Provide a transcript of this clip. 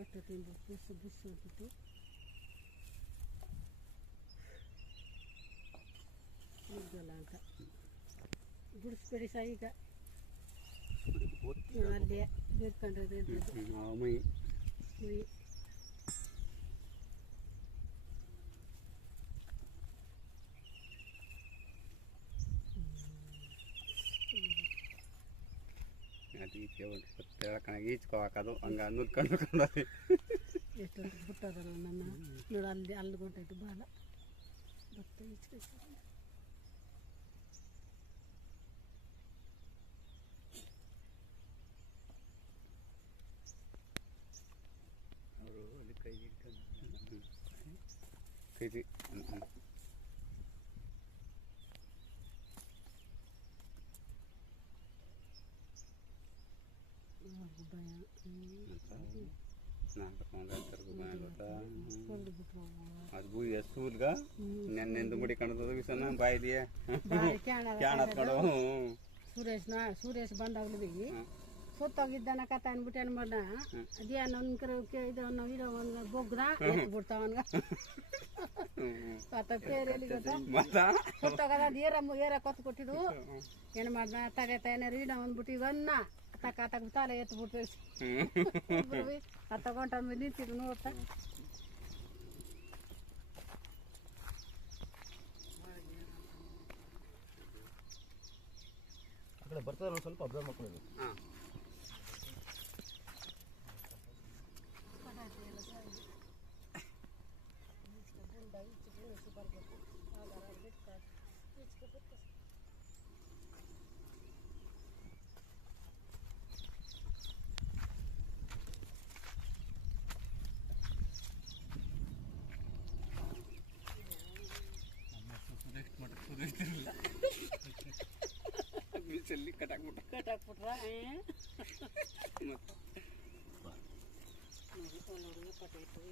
ಎಷ್ಟು ತಿಂದು ಬಿಸಿ ಬಿಸಿ ಹೋಗ್ಬಿಟ್ಟು ಮುದ್ದಲ್ಲ ಅಂತ ಬಿಡಿಸ್ಬೇಡಿ ಸಹ ಈಗ ಅಲ್ಲೇ ಬೇಡ್ಕೊಂಡ್ರೆ ಮೈ ಮೈ ಅದಕ್ಕೆ ಒಂದು ಸತ್ತು ಹೇಳ್ಕೊಂಡು ಈಚ್ಕೋದು ಹಂಗೆ ನುದ್ಕೊಂಡು ಎಷ್ಟೊಂದು ಬಿಟ್ಟೋದಲ್ಲ ನನ್ನ ನೋಡಿ ಅಲ್ಲಿ ಅಲ್ಲಿ ಕೊಟ್ಟಾಯ್ತು ಬಾಲ ಭತ್ತ ಈಚ್ಕೊ ಅವರು ಅಲ್ಲಿ ಕೈ ಇಟ್ಕೊಂಡು ಕೈ ಅದು ಎಷ್ಟೂಲ್ಗ ನೆನ್ನೆಂದು ಮುಡಿ ಕಾಣದ ವಿಸನ ಬಾಯಿದೆಯೇ ಕ್ಯಾಣತ್ಕೊಂಡು ಸುರೇಶ್ ಬಂದಾಗ್ಲಿದ್ದೀವಿ ಸುತ್ತೋಗಿದ್ದಾನ ಕಥ ಅನ್ಬಿಟ್ಟು ಏನು ಮಾಡ ಅದೇನು ಇದು ಇರೋ ಒಂದು ಬೊಗ್ನ ಬಿಡ್ತಾವನ್ಗ ಕಥ ಪೇರೆಲ್ಲಿ ಗೊತ್ತಾ ಸುತ್ತೋಗದ ಏರ ಕೊತ್ತು ಕೊಟ್ಟಿದ್ದು ಏನು ಮಾಡ್ದ ತಗತ ಏನಾರು ಇಡ ಅಂದ್ಬಿಟ್ಟು ಇವನ್ನ ತಕ್ಕ ತಲೆ ಎತ್ಬಿಟ್ವಿ ಅದು ತಗೊಂಡ ನಿಂತಿರು ನೋಡ್ತಾ ಬರ್ತದೆ ಸ್ವಲ್ಪ ಅಬ್ಸರ್ವ್ ಮಾಡ್ಕೊಳ್ಳಿ ಮೀಸಲ್ಲಿ ಕಟಾಕ್ಬಿಟ್ರ ಕಟಾಯ್ತು